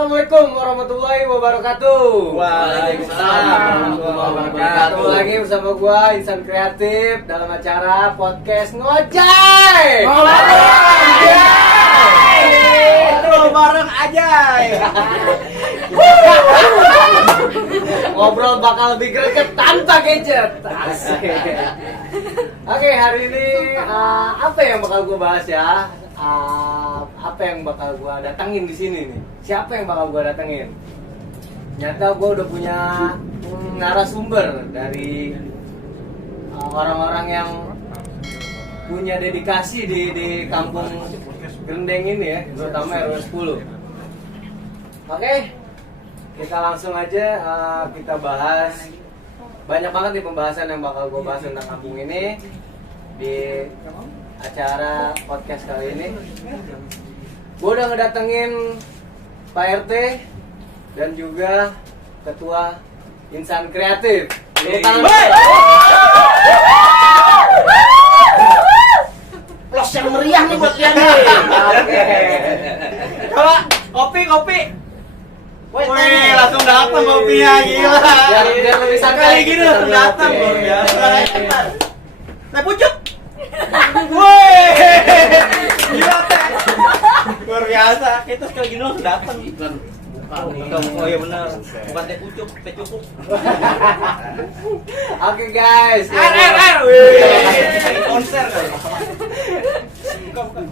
Assalamualaikum warahmatullahi wabarakatuh. Waalaikumsalam warahmatullahi wabarakatuh. Ketemu lagi bersama gua Insan Kreatif dalam acara podcast Ngojay. Ngobrol bareng Ajay. Ngobrol bakal lebih greget tanpa gadget. Asik. Oke, hari ini apa yang bakal gua bahas ya? Apa yang bakal gua datengin di sini nih? Siapa yang bakal gua datengin? Nyata gua udah punya narasumber dari orang-orang yang punya dedikasi di kampung Gendeng ini ya, terutama RW 10. Oke, kita langsung aja kita bahas. Banyak banget nih pembahasan yang bakal gue bahas tentang kampung ini di acara podcast kali ini. Gue udah ngedatengin Pak RT dan juga Ketua Insan Kreatif. Los yang meriah nih buat dia nih. Coba kopi. Wih, langsung datang kopinya, gila. Biar lebih santai. Kali gini langsung datang luar biasa. Nah, pucuk. Woi. Gila teh. Luar biasa. Kita sekali gini langsung datang. Bukan. Oh iya benar. Bukan teh pucuk, teh cukup. Oke guys. Wih. Konser kali.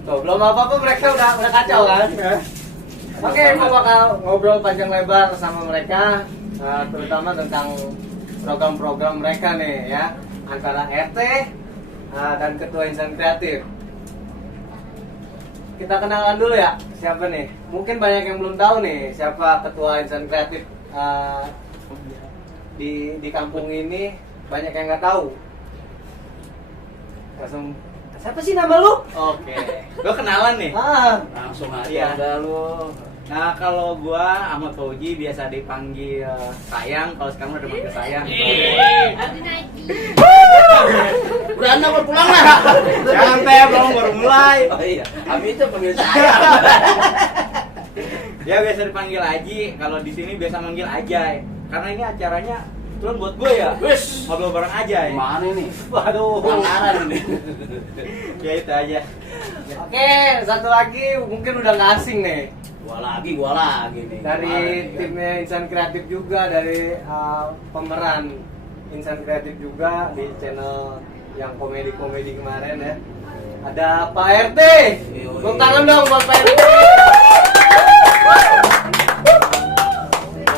Tuh, belum apa-apa mereka udah kacau kan? Oke, gue bakal ngobrol panjang lebar sama mereka, terutama tentang program-program mereka nih ya, antara RT dan Ketua Insan Kreatif. Kita kenalan dulu ya, siapa nih? Mungkin banyak yang belum tahu nih siapa Ketua Insan Kreatif di kampung ini, banyak yang nggak tahu. Langsung, siapa sih nama lu? Oke. Gua kenalan nih. Langsung aja Iya. udah lu. Nah, kalau gua Ahmad Fauji biasa dipanggil Sayang, kalau sekarang udah dipanggil Sayang. Udah anda mau pulang lah. Jangan teh, baru mulai. Oh iya, Abi itu panggil saya. Dia biasa dipanggil Aji, kalau di sini biasa manggil Ajay. Karena ini acaranya kebetulan buat gue ya. Wis, Ngobrol bareng Ajay. mana ini? Waduh. Pelanggaran ini. Ya itu aja. Oke, satu lagi mungkin udah nggak asing nih. Gua lagi nih. Dari Kemarin, timnya Insan Kreatif juga, dari pemeran Insan Kreatif juga di channel yang komedi-komedi kemarin ya. Ada Pak RT. Tepuk tangan dong buat Pak RT.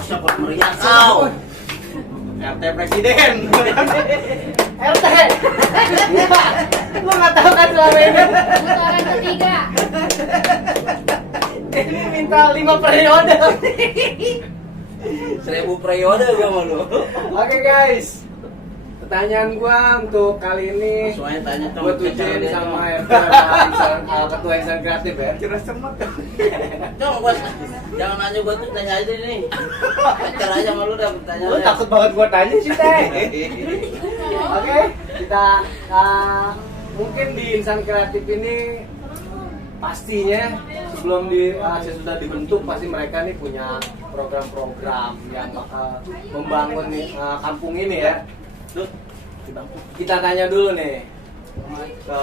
Siapa meriah kau? RT Presiden. RT. Lu nggak tahu kan selama ini? Putaran ketiga. Ini minta 5 periode. 1000 periode gua mau lu. Oke guys, pertanyaan gua untuk kali ini Semuanya tanya gua tujuin sama RT Ketua Insan Kreatif ya. Cerah semat. Coba gua jangan nanya gua tuh tanya aja nih. Cara aja sama lu udah bertanya. Lu takut banget gua tanya sih teh. Oke, kita mungkin di Insan Kreatif ini pastinya sebelum sesudah dibentuk pasti mereka nih punya program-program yang bakal membangun nih, kampung ini ya. Kita tanya dulu nih ke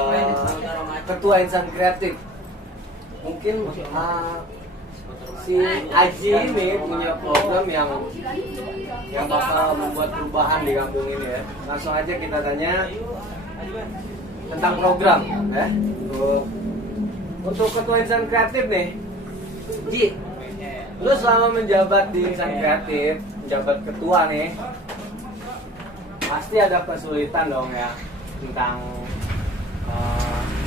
Ketua Insan Kreatif. Mungkin si Aji ini punya program yang bakal membuat perubahan di kampung ini ya. Langsung aja kita tanya tentang program ya. Untuk Ketua Insan Kreatif nih, Ji, lu selama menjabat di Insan Kreatif, menjabat ketua nih, pasti ada kesulitan dong ya tentang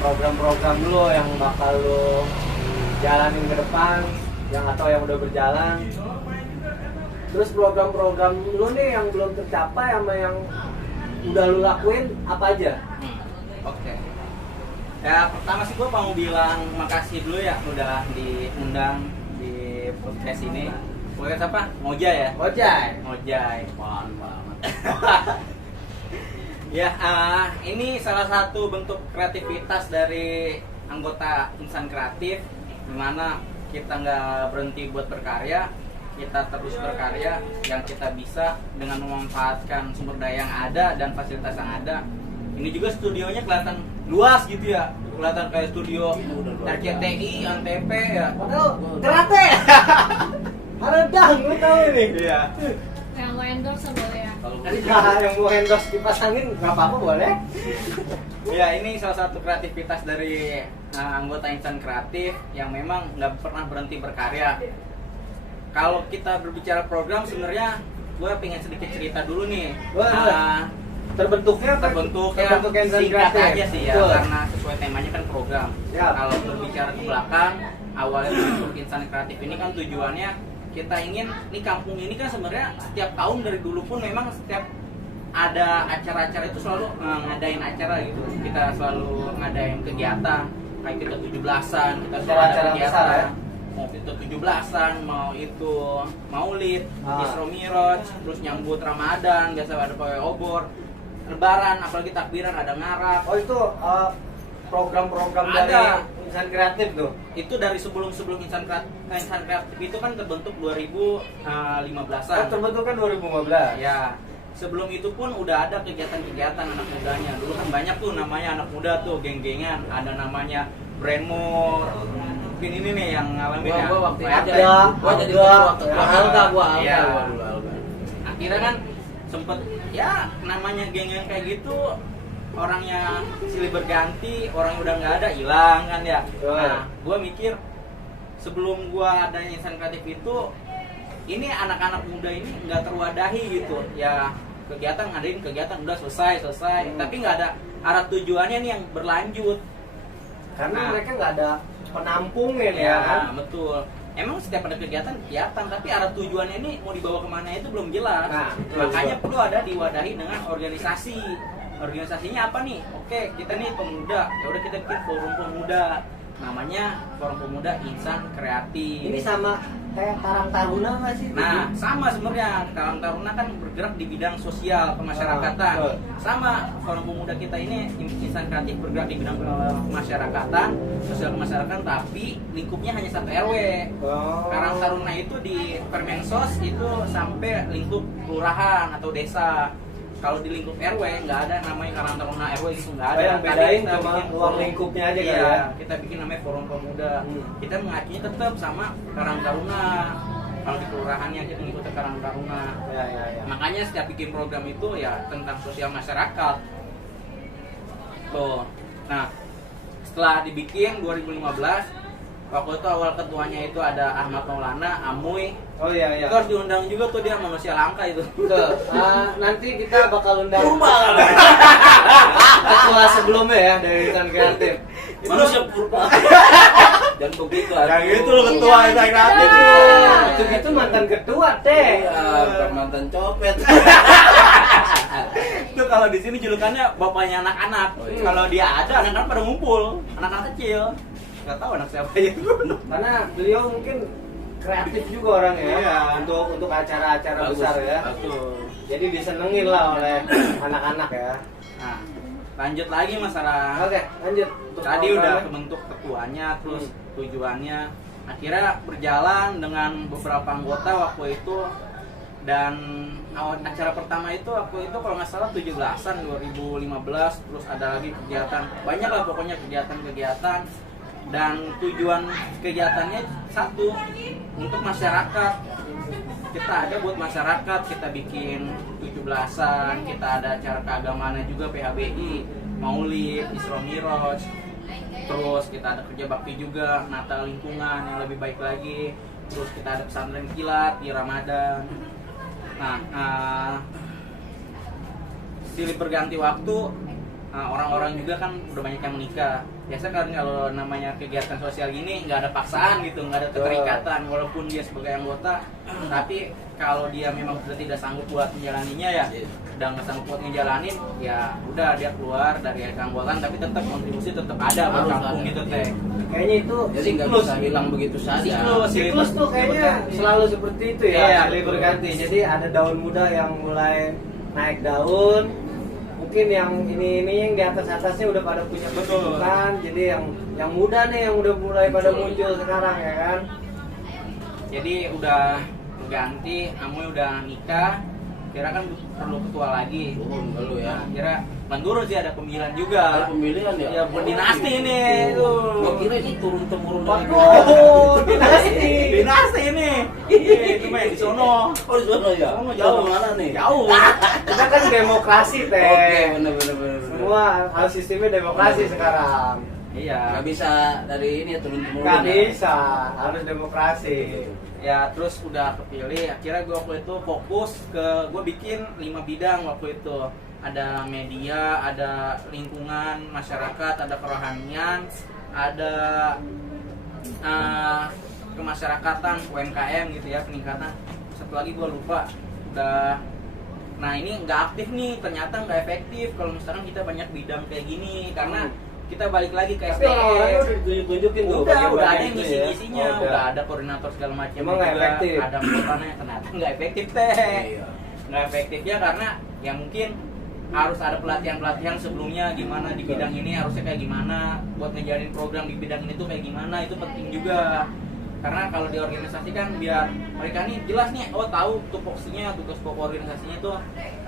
program-program lu yang bakal lu jalanin ke depan, atau yang udah berjalan. Terus program-program lu nih yang belum tercapai sama yang udah lu lakuin apa aja? Oke. Ya pertama sih gue mau bilang makasih dulu ya udah diundang di podcast ini. Podcast apa? Ngojay ya? Ngojay. Apaan banget. Ya, ini salah satu bentuk kreativitas dari anggota Insan Kreatif, dimana kita nggak berhenti buat berkarya, kita terus berkarya yang kita bisa dengan memanfaatkan sumber daya yang ada dan fasilitas yang ada. Ini juga studionya kelihatan luas gitu ya, kelihatan kayak studio RCTI, Antv ya. Padahal karate. Ada dang, lu tahu ini. Iya. Yang mau endorse boleh ya? Kalau Yang mau endorse dipasangin nggak apa-apa boleh. Ya, ini salah satu kreativitas dari anggota Insan Kreatif yang memang nggak pernah berhenti berkarya. Kalau kita berbicara program, sebenarnya gue pengen sedikit cerita dulu nih. Terbentuknya Terbentuknya singkat aja sih ya, Betul. karena sesuai temanya kan program. Ya. Kalau berbicara ke belakang, awalnya untuk Insan Kreatif ini kan tujuannya kita ingin, nih kampung ini kan sebenarnya setiap tahun dari dulu pun memang setiap ada acara-acara itu selalu ngadain acara gitu. Kita selalu ngadain kegiatan, kayak kita 17-an, kita selalu ada Acara-acara kegiatan. besar, ya? Mau itu 17-an, mau itu Maulid, Isra Miraj, terus nyambut Ramadan, biasa ada pawai obor, Lebaran, apalagi takbiran, ada ngarak. Oh itu program-program Ada. dari Insan Kreatif tuh. Itu dari sebelum Insan Kreatif itu kan terbentuk 2015-an. Oh, terbentuk kan 2015. Ya, sebelum itu pun udah ada kegiatan-kegiatan anak mudanya. Dulu kan banyak tuh namanya anak muda tuh, geng-gengan. Ada namanya Brandmore. Mungkin ini nih yang ngalamin ya. gua waktu itu Ada, aja. Gua jadi waktu ada. Alga Iya. gua dulu Alga. Akhirnya kan sempet ya namanya geng-geng kayak gitu, orangnya silih berganti, orang udah nggak ada, hilang kan ya. Nah, gue mikir sebelum gue ada Insan Kreatif itu, ini anak-anak muda ini nggak terwadahi gitu ya, kegiatan ngadain kegiatan udah selesai, tapi nggak ada arah tujuannya nih yang berlanjut. Karena Nah. mereka nggak ada penampungnya ya kan. Betul. Emang setiap ada kegiatan, tapi arah tujuannya ini mau dibawa kemana itu belum jelas. Nah, Makanya perlu ada diwadahi dengan organisasi. Organisasinya apa nih? Oke, kita nih pemuda. Ya udah kita bikin forum pemuda. Namanya Forum Pemuda Insan Kreatif. Ini sama kayak Karang Taruna nggak sih? Nah, sama sebenarnya. Karang Taruna kan bergerak di bidang sosial kemasyarakatan. betul. Sama Forum Pemuda kita ini Insan Kreatif bergerak di bidang kemasyarakatan, sosial kemasyarakatan, tapi lingkupnya hanya satu RW. Oh. Karang Taruna itu di Permensos itu sampai lingkup kelurahan atau desa. Kalau di lingkup RW nggak ada namanya Karang Taruna RW gitu, nggak ada. Yang bedain Kita cuma bikin ruang forum. lingkupnya aja Iya, kan ya? kita bikin namanya Forum Pemuda. Hmm. Kita mengacunya tetap sama Karang Taruna. Kalau di kelurahannya kita ngikutin Karang Taruna. Ya. Makanya setiap bikin program itu ya tentang sosial masyarakat. Tuh. Nah, setelah dibikin 2015, waktu itu awal ketuanya itu ada Ahmad Maulana, Amuy. Oh iya. Itu harus diundang juga tuh, dia manusia langka itu. Betul. Nanti kita bakal undang ketua sebelumnya ya dari Insan Kreatif. Manusia purba. Dan begitu Yang itu loh ketua Insan Kreatif. Itu mantan ketua teh. bukan mantan copet. Itu kalau di sini julukannya bapaknya anak-anak. Oh, iya. Kalau dia ada, anak-anak pada ngumpul, anak-anak kecil. Nggak tahu anak siapa itu. Karena beliau mungkin kreatif juga orangnya Iya. untuk acara-acara Bagus. besar ya. Betul. Jadi disenengin lah oleh anak-anak ya. Nah, lanjut lagi masalah. Oke, lanjut. Untuk Tadi udah programnya. kebentuk ketuanya, terus tujuannya. Akhirnya berjalan dengan beberapa anggota waktu itu. Dan acara pertama itu waktu itu kalau nggak salah 17-an 2015, terus ada lagi kegiatan, banyak lah pokoknya kegiatan-kegiatan. Dan tujuan kegiatannya satu, untuk masyarakat. Kita ada buat masyarakat, kita bikin 17-an, kita ada acara keagamaannya juga, PHBI, Maulid, Isra Miraj. Terus kita ada kerja bakti juga, Natal lingkungan yang lebih baik lagi. Terus kita ada pesantren kilat di Ramadan. Nah, silih berganti waktu, orang-orang juga kan udah banyak yang menikah. Biasa kan kalau namanya kegiatan sosial gini nggak ada paksaan gitu, nggak ada keterikatan walaupun dia sebagai anggota. Tapi kalau dia memang sudah tidak sanggup buat menjalaninya ya, udah nggak sanggup buat ngejalanin, ya udah dia keluar dari keanggotaan, tapi tetap kontribusi tetap ada buat Harus kampung ada. gitu teh. Kayaknya itu Jadi nggak siklus. bisa hilang begitu saja. Siklus tuh kayaknya selalu seperti itu ya, Iya, silih betul. berganti. Jadi ada daun muda yang mulai naik daun, mungkin yang ini yang di atasnya udah pada punya Betul. kesibukan. Jadi yang muda nih yang udah mulai pada muncul sekarang ya kan. Jadi udah ganti, Amoy udah nikah. Kira kan perlu ketua lagi. Turun dulu ya. Kira turun sih ada pemilihan juga. Ada pemilihan ya? Ya buat dinasti ini tuh. Gua kira ini turun temurun dari Waduh, dinasti. Dinasti ini. Itu mah yang di sono. Oh di sana ya? Sono jauh. Mana nih? Jauh. Kita kan demokrasi Oke, teh. bener. Semua harus sistemnya demokrasi sekarang. Iya. Nggak bisa dari ini ya turun temurun. Nggak bisa, harus demokrasi. Ya terus udah kepilih. Akhirnya gue waktu itu fokus ke gue bikin 5 bidang waktu itu. Ada media, ada lingkungan, masyarakat, ada kerohanian, ada kemasyarakatan, UMKM gitu ya, peningkatan. Satu lagi gue lupa. Udah. Nah ini nggak aktif nih, ternyata nggak efektif kalau misalkan kita banyak bidang kayak gini karena kita balik lagi ke Tapi orang-orangnya SDM. udah ditunjuk-tunjukin tuh. Udah ada bagian-bagian yang itu ya. ngisi-ngisinya, Oh, udah ada koordinator segala macam Emang nggak juga, efektif? ada anggotanya, ternyata nggak efektif teh. Iya. Nggak efektif ya karena ya mungkin harus ada pelatihan-pelatihan sebelumnya gimana di bidang ini harusnya kayak gimana, buat ngejalin program di bidang ini tuh kayak gimana, itu penting juga. Karena kalau di organisasi kan biar mereka nih jelas nih, oh tahu tupoksinya, tugas pokok organisasinya tuh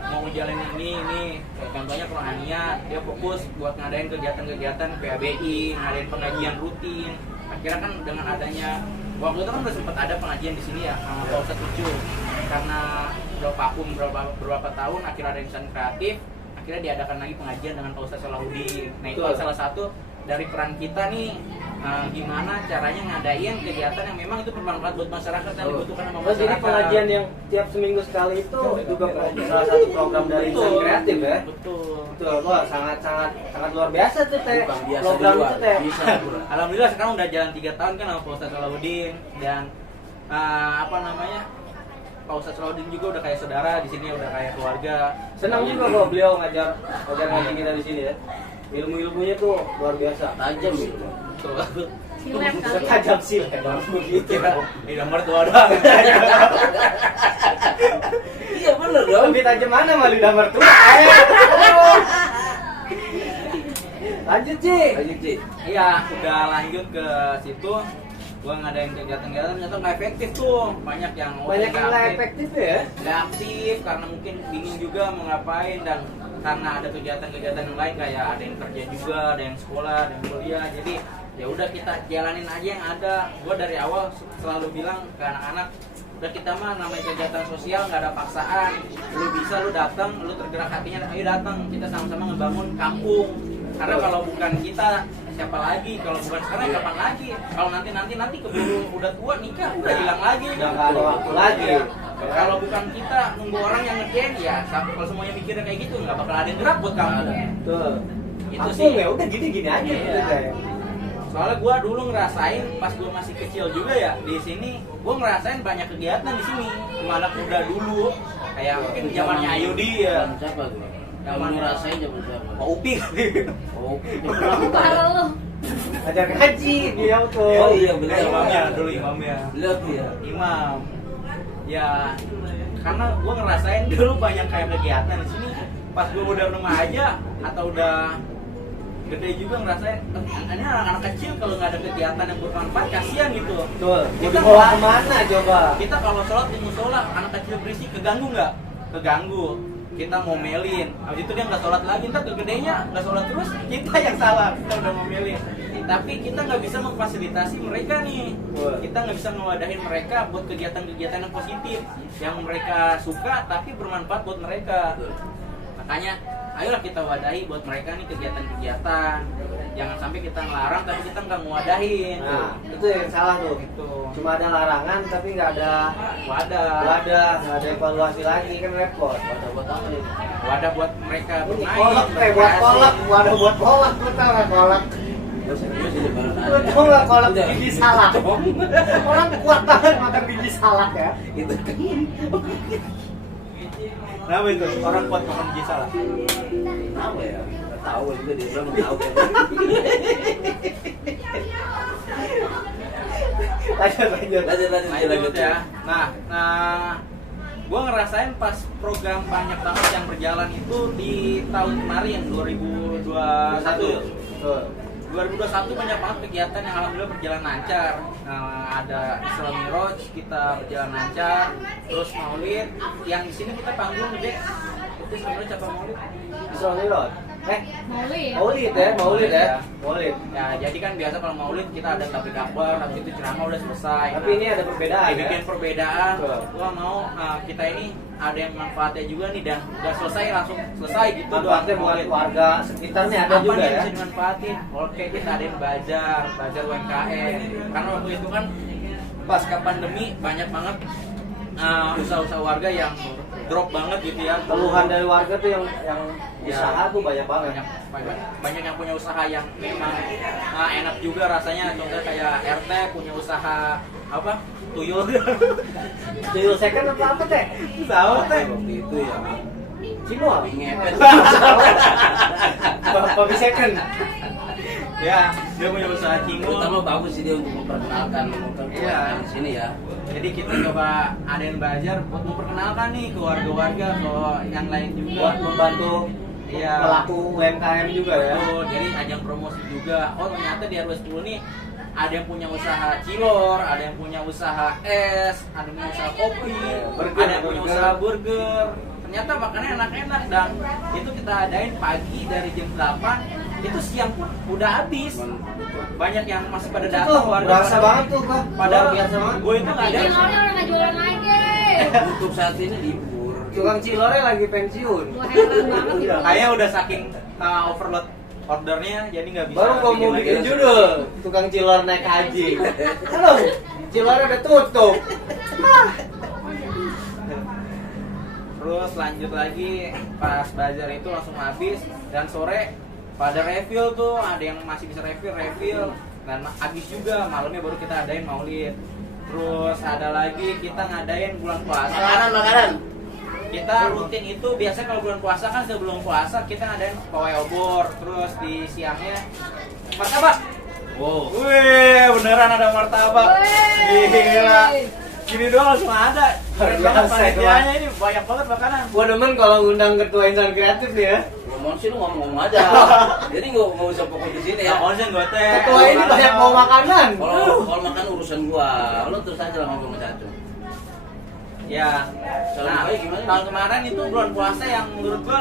mau ngejalanin ini. Kayak contohnya kerohanian, dia fokus buat ngadain kegiatan-kegiatan PABI, ngadain pengajian rutin. Akhirnya kan dengan adanya waktu itu kan udah sempat ada pengajian di sini ya sama Pak Ustadz Ucu. Karena beberapa tahun akhirnya ada insan kreatif, akhirnya diadakan lagi pengajian dengan Pak Ustadz Salahuddin. Nah itu Betul. salah satu dari peran kita nih, gimana caranya ngadain kegiatan yang memang itu bermanfaat buat masyarakat dan dibutuhkan sama Oh, jadi masyarakat. pengajian yang tiap seminggu sekali itu juga salah satu program dari insan Betul. kreatif ya. Betul. Betul, wah sangat luar biasa tuh teh. Bukan biasa Program juga. itu teh. Bisa bro. Alhamdulillah sekarang udah jalan 3 tahun kan sama Pak Ustadz Salahuddin dan Pak Ustadz Salahuddin juga udah kayak saudara di sini, udah kayak keluarga. Senang juga kok beliau ngajar ngaji kita di sini ya. Ilmu-ilmunya tuh luar biasa. Tajam gitu. Betul. Silet kali. Tajam sih begitu. Di nomor tua doang. Iya bener dong. Lebih tajam mana mah lidah mertua? Lanjut Ci. Lanjut Ci. Iya, udah lanjut ke situ. Gua ngadain kegiatan-kegiatan ternyata nggak efektif tuh. Banyak yang Banyak yang nggak efektif ya. nggak aktif karena mungkin bingung juga mau ngapain, dan karena ada kegiatan-kegiatan yang lain kayak ada yang kerja juga, ada yang sekolah, ada yang kuliah. Jadi ya udah kita jalanin aja yang ada. Gua dari awal selalu bilang ke anak-anak, udah kita mah namanya kegiatan sosial nggak ada paksaan. Lu bisa lu datang, lu tergerak hatinya, ayo datang, kita sama-sama ngebangun kampung. Karena kalau bukan kita siapa lagi, kalau bukan sekarang kapan lagi, kalau nanti keburu udah tua nikah udah hilang lagi. Udah nggak ada waktu lagi. Kalau bukan kita nunggu orang yang ngerjain ya, sampai kalau semuanya mikirnya kayak gitu nggak bakal ada yang gerak buat kamu. Tuh. Itu Aku sih. ya udah gini-gini aja Iya. gitu teh. Soalnya gue dulu ngerasain pas gue masih kecil juga ya di sini, gue ngerasain banyak kegiatan di sini. Sama anak muda dulu, kayak mungkin zamannya Ayudi ya, Zaman siapa tuh? Yang Zaman- ngerasain zaman siapa? Pak Upi. Oh, Parah lu. Ajar ngaji dia tuh. Oh iya benar. Imamnya dulu imamnya. Lihat ya. Imam. Ya, karena gue ngerasain dulu banyak kayak kegiatan di sini. Pas gue udah remaja atau udah gede juga ngerasain, ini anak-anak kecil kalau nggak ada kegiatan yang bermanfaat kasihan gitu. Betul. Mau Kita dibawa kalau- kemana coba? Kita kalau sholat di musola, anak kecil berisik keganggu nggak? Keganggu. Kita ngomelin, habis itu dia nggak sholat lagi, ntar gedenya nggak sholat terus, kita yang salah, kita udah ngomelin. Tapi kita nggak bisa memfasilitasi mereka nih, kita nggak bisa ngewadahin mereka buat kegiatan-kegiatan yang positif, yang mereka suka tapi bermanfaat buat mereka. Makanya, ayolah kita wadahi buat mereka nih kegiatan-kegiatan. Jangan sampai kita ngelarang tapi kita nggak ngewadahin. Nah, itu yang salah tuh. Gitu. Cuma ada larangan tapi nggak ada Wadah. nggak ada evaluasi lagi kan repot. Wadah buat apa nih? Wadah buat mereka Ini bermain. kolak teh buat kolak, wadah buat kolak, lu tau nggak kolak? Lu serius ini baru Lu tau nggak kolak Udah. biji salak? Orang kuat banget makan biji salak ya. Itu kan. Kenapa itu? Orang kuat makan biji salak. Apa ya? Nggak tahu juga dia bilang nggak tahu. Lanjut. Lanjut ya. Nah, gue ngerasain pas program banyak banget yang berjalan itu di tahun kemarin 2021. Betul. 2021 banyak banget kegiatan yang alhamdulillah berjalan lancar. Ada Isra Miraj kita berjalan lancar, terus Maulid yang di sini kita panggung gede. Itu sebenarnya apa Maulid? Isra Miraj. Maulid. Maulid ya. Maulid. Ya, jadi kan biasa kalau Maulid kita ada tablik akbar, habis itu ceramah udah selesai. Tapi ini ada perbedaan ya. Bikin perbedaan. Betul. Gua mau kita ini ada yang manfaatnya juga nih dan udah selesai langsung selesai gitu. Manfaatnya buat warga sekitarnya ada apa juga nih ya. bisa dimanfaatin? Oke, kita ada yang belajar UMKM. Karena waktu itu kan pasca pandemi banyak banget usaha-usaha warga yang drop banget gitu ya. Keluhan dari warga tuh yang Ya, usaha tuh banyak banget. banyak yang punya usaha yang memang enak juga rasanya. Contohnya kayak RT punya usaha apa? Tuyul. Tuyul second apa teh? Tahu teh. Waktu itu ya. Cimo. Ngepet. Babi second. Ya, dia punya usaha cinggu. Terutama bagus sih dia untuk memperkenalkan Iya. di sini ya. Jadi kita coba ada yang belajar buat memperkenalkan nih ke warga-warga, ke yang lain juga. Buat membantu pelaku UMKM juga ya. Betul, jadi ajang promosi juga. Oh ternyata di RW 10 nih ada yang punya usaha cilor, ada yang punya usaha es, ada yang punya usaha kopi, Burger, ada yang punya burger. usaha burger. Ternyata makannya enak-enak dan itu kita adain pagi dari jam 8 itu siang pun udah habis. Banyak yang masih pada Itu datang warga. berasa banget tuh Kak. Padahal Luar biasa banget. gue itu nggak ada. Cilornya udah nggak jualan lagi. Untuk saat ini libur. Tukang cilornya lagi pensiun. Wah heran banget gitu. Kayaknya udah saking overload ordernya jadi nggak bisa. Baru gua mau lagi. bikin judul tukang cilor naik haji. Halo, cilornya udah tutup. Terus lanjut lagi pas bazar itu langsung habis dan sore pada refill tuh, ada yang masih bisa refill dan habis juga malamnya baru kita adain maulid. Terus ada lagi kita ngadain bulan puasa. Makanan. Kita rutin itu biasanya kalau bulan puasa kan sebelum puasa kita ngadain pawai obor, terus di siangnya martabak. Wow. Wih, beneran ada martabak. Wih. Gila. Gini doang langsung ada. Keren banget Biasa, panitianya ini banyak banget makanan. Gua demen kalau ngundang ketua insan kreatif nih ya. Ngomong sih lu ngomong aja. Jadi nggak usah fokus di sini ya. Ya, konsen gue teh. Ketua ini banyak mau makanan. Kalau makan urusan gua, lu terus aja lah ngomong satu. Ya. Tahun Nah, kemarin gimana? tahun kemarin itu bulan puasa yang menurut gua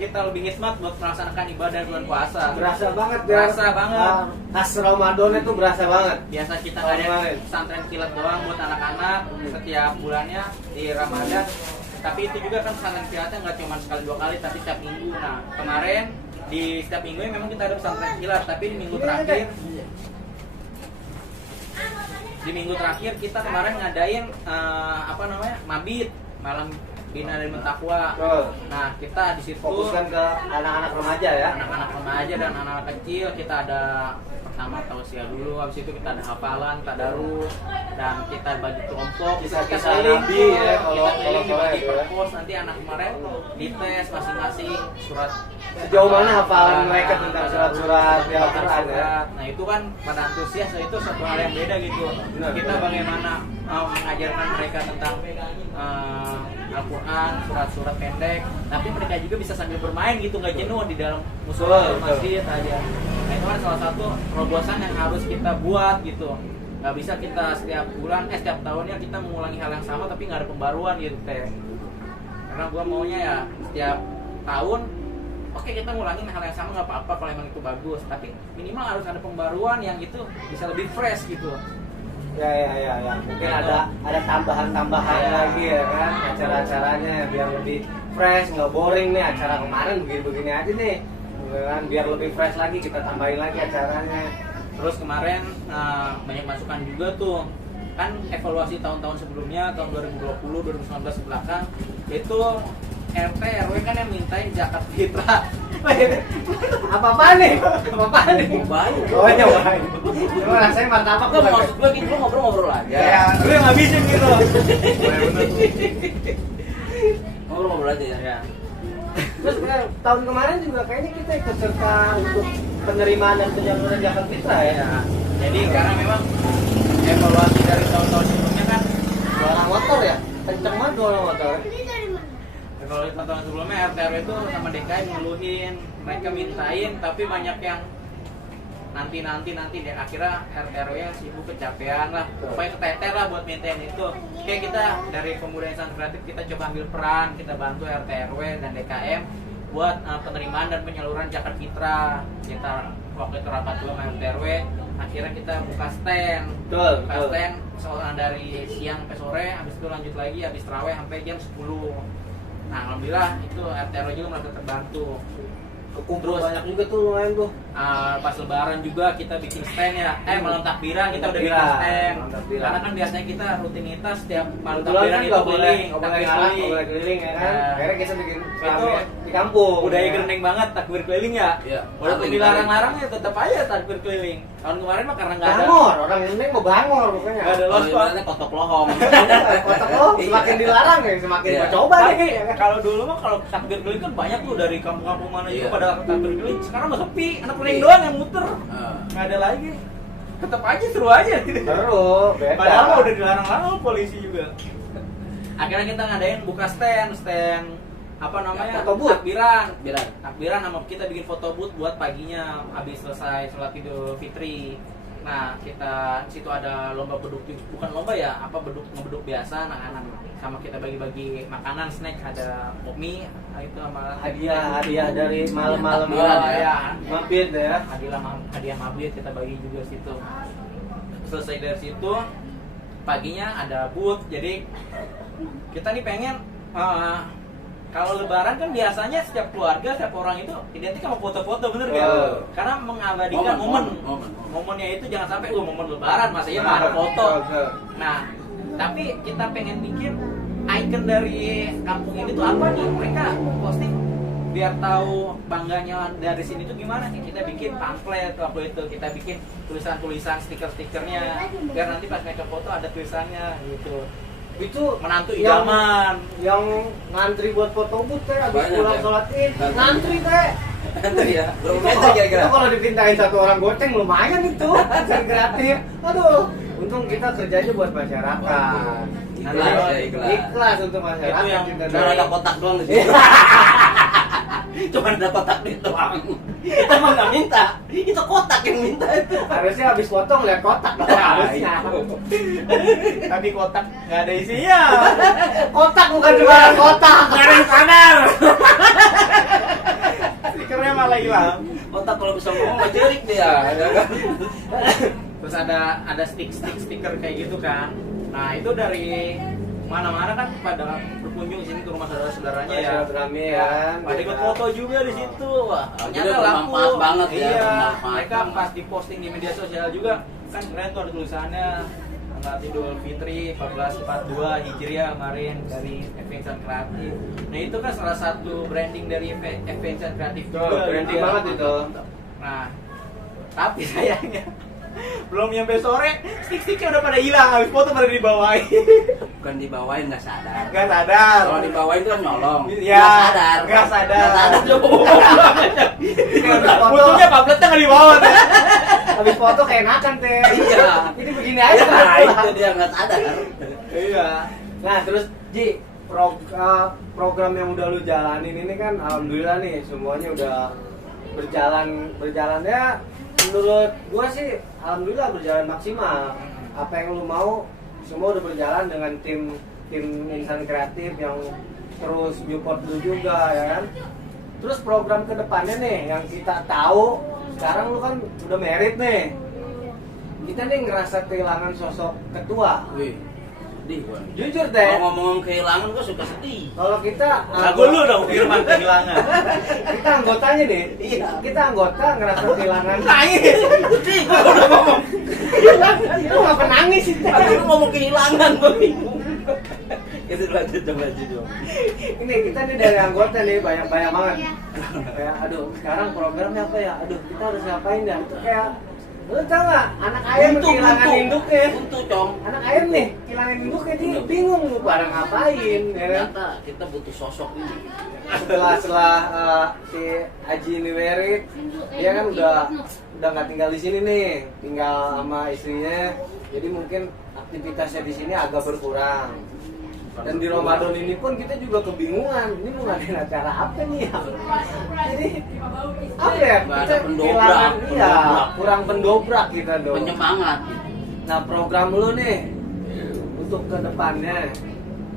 kita lebih hikmat buat melaksanakan ibadah bulan puasa. Berasa banget ya. Berasa banget. Khas Ramadan itu berasa banget. Biasa kita Tahun ada kemarin. pesantren kilat doang buat anak-anak setiap bulannya di Ramadan. Tapi itu juga kan pesantren kilatnya nggak cuma sekali dua kali, tapi setiap minggu. Nah, kemarin di setiap minggu memang kita ada pesantren kilat, tapi di minggu terakhir kita kemarin ngadain mabit, malam bina dan mentakwa. Betul. Nah, kita di situ Fokuskan ke anak-anak remaja ya. anak-anak remaja dan anak-anak kecil. Kita ada pertama tausiah dulu, habis itu kita ada hafalan, tadarus, dan kita bagi kelompok. Kisah-kisah Kita keliling, Nabi ya, kalau keliling sore dibagi ya. per pos. Nanti anak kemarin dites masing-masing surat. Sejauh mana hafalan mereka tentang surat-surat tentang Al-Quran ya? surat. Nah itu kan pada antusias, itu satu hal yang beda gitu. Benar. Kita bagaimana mengajarkan mereka tentang Al-Quran, surat-surat pendek, tapi mereka juga bisa sambil bermain gitu, nggak jenuh di dalam musola Betul, masjid aja. Nah itu kan salah satu terobosan yang harus kita buat gitu. Nggak bisa kita setiap tahunnya kita mengulangi hal yang sama tapi nggak ada pembaruan gitu teh. Karena gua maunya ya setiap tahun oke kita ngulangin hal yang sama nggak apa-apa kalau emang itu bagus, tapi minimal harus ada pembaruan yang itu bisa lebih fresh gitu. Ya. Mungkin ada tambahan-tambahan Ya. lagi ya kan acara-acaranya biar lebih fresh, nggak boring nih acara kemarin begini-begini aja nih. Kan biar lebih fresh lagi kita tambahin lagi acaranya. Terus kemarin banyak masukan juga tuh, kan evaluasi tahun-tahun sebelumnya, tahun 2020, 2019 ke belakang itu RT RW kan yang mintain zakat fitrah. Apa-apaan nih? Banyak. Oh nyobain. Cuma rasanya martabak Enggak bukan? maksud gua gitu lu ngobrol aja. Ya, lu yang ngabisin gitu. Ngobrol aja ya. Ya. Terus tahun kemarin juga kayaknya kita ikut serta untuk penerimaan dan penyaluran zakat fitrah ya. Ya. Jadi karena memang evaluasi dari tahun-tahun sebelumnya kan Suara motor ya? Kenceng banget suara motor. evaluasi tahun sebelumnya RT RW itu sama DKI ngeluhin, mereka mintain tapi banyak yang nanti dan akhirnya RW nya sibuk kecapean lah, pokoknya keteter lah buat maintain itu. Kayak kita dari pemuda insan kreatif kita coba ambil peran, kita bantu RT RW dan DKM buat penerimaan dan penyaluran zakat fitrah. Kita waktu itu rapat dulu sama RT RW, akhirnya kita buka stand. Betul, Buka betul. stand soalnya dari siang ke sore, habis itu lanjut lagi habis tarawih sampai jam 10. Nah, alhamdulillah itu RT RW juga merasa terbantu. Kekumpul Terus- banyak juga tuh lumayan tuh. Pas lebaran juga kita bikin stand ya. Malam takbiran kita udah bikin Takbiran, stand. malam takbiran. Karena kan biasanya kita rutinitas setiap malam Kebetulan takbiran kan itu nggak boleh keliling, nggak boleh takbir ngalah, nggak keliling. boleh keliling ya kan. Nah, Akhirnya kita bikin itu rame di kampung. Budaya ya. gerendeng banget takbir keliling ya. Iya. Walaupun dilarang-larang ya tetap aja takbir keliling. Tahun kemarin mah karena nggak ada. Bangor, orang ini mau bangor pokoknya. Nggak ada Kalau los kok. ibaratnya kotok lohong. Kotak lo semakin dilarang ya, semakin Iya. mau coba Tapi nih. ya kan? kalau dulu mah kalau takbir keliling kan banyak tuh dari kampung-kampung mana juga Iya. pada takbir keliling. Sekarang mah sepi, anak kuning Iya. doang yang muter. Ah. Nggak ada lagi. Tetap aja seru aja gitu. Seru, beda. Padahal mah udah dilarang-larang sama polisi juga. Akhirnya kita ngadain buka stand apa namanya? Foto booth. Takbiran sama kita bikin foto booth buat paginya habis selesai sholat Idul Fitri. Nah, kita situ ada lomba beduk, bukan lomba ya, beduk biasa anak-anak. Sama kita bagi-bagi makanan, snack, ada mie, itu sama hadiah dari malam-malam Takbiran, ya. mampir deh ya. hadiah mabit kita bagi juga situ. Selesai dari situ paginya ada booth. Jadi kita nih pengen kalau lebaran kan biasanya setiap keluarga, setiap orang itu identik sama foto-foto, bener kan? Oh. Karena mengabadikan Momen. momennya itu jangan sampai momen lebaran masa ya nggak ada foto. Nah, tapi kita pengen bikin icon dari kampung ini tuh apa nih? Mereka posting biar tahu bangganya dari sini tuh gimana nih. Kita bikin pamflet waktu itu, kita bikin tulisan-tulisan stiker-stikernya biar nanti pas mereka foto ada tulisannya gitu. Itu Menantu yang- idaman. yang ngantri buat foto booth teh habis Banyak, pulang ya? sholat Id Ngantri. ngantri teh. Itu ya. Berapa Itu meter kalau- kira-kira? itu kalau dipintain satu orang goceng lumayan itu dan kreatif. Aduh, untung kita kerjanya buat masyarakat. Ikhlas ya, ikhlas. Ikhlas untuk masyarakat. Itu yang kita Cuma ada kotak doang di situ. Cuma ada kotak di doang. Kita mah nggak minta. Itu kotak yang minta itu. harusnya habis potong lihat kotak dong, Ya, harusnya. Tapi kotak nggak ada isinya. Kotak bukan cuma kotak. Nggak ada yang sadar. Stikernya malah hilang. Kotak kalau bisa ngomong mah jerik dia. Ya kan? Terus ada stiker kayak gitu kan. Nah itu dari mana-mana kan pada berkunjung sini ke rumah saudara-saudaranya ya. Silaturahmi ya. Pada ikut foto juga di situ. Wah, Jadi ternyata laku. bermanfaat banget ya, Iya, bermanfaat mereka banget. pas diposting di media sosial juga kan keren tuh ada tulisannya Selamat Idul Fitri 1442 Hijriah kemarin dari Adventure Kreatif. Nah itu kan salah satu branding dari Adventure Kreatif Tuh, juga. branding gitu. banget itu. Nah, tapi sayangnya belum nyampe sore, stick-sticknya udah pada hilang, habis foto pada dibawain. Bukan dibawain nggak sadar. Nggak sadar. Kalau dibawain itu kan nyolong. Ya, Nggak sadar. nggak sadar. Nggak sadar coba. Untungnya pamfletnya nggak dibawa teh. Habis foto kayak enakan teh. Iya. Ini begini aja. Nah, itu dia nggak sadar. Iya. Nah terus Ji, program yang udah lu jalanin ini kan alhamdulillah nih semuanya udah berjalan ya, menurut gua sih alhamdulillah berjalan maksimal. Apa yang lu mau semua udah berjalan dengan tim insan kreatif yang terus support lu juga ya kan. Terus program kedepannya nih yang kita tahu sekarang lu kan udah merit nih, kita nih ngerasa kehilangan sosok ketua. Wih, sedih gua. Jujur deh, Kalau ngomong kehilangan gua suka sedih. kalau kita Lagu lu dong Firman kehilangan. kita anggotanya nih, Iya. kita anggota ngerasa kehilangan. Nangis. Sedih gua udah ngomong. Lu nggak penangis sih? Tapi lu ngomong kehilangan gua bingung. Itu lanjut coba. Ini kita nih dari anggota nih banyak banget. Kayak aduh sekarang programnya apa ya? Aduh kita harus ngapain ya? Itu kayak lu tau nggak anak ayam kehilangan induknya. Untuk cong. Anak ayam nih kehilangan induknya dia bingung lu pada ngapain ya kan? Ternyata kita butuh sosok ini. Setelah si Aji Niwerit dia kan udah nggak tinggal di sini nih, tinggal sama istrinya, jadi mungkin aktivitasnya di sini agak berkurang. Dan di Ramadan ini pun kita juga kebingungan, ini mau ngadain acara apa nih ya? Jadi apa ya? Nggak Kita ada pendobrak, kehilangan, iya, pendobrak. kurang pendobrak kita dong. Penyemangat. Nah program lu nih untuk ke depannya,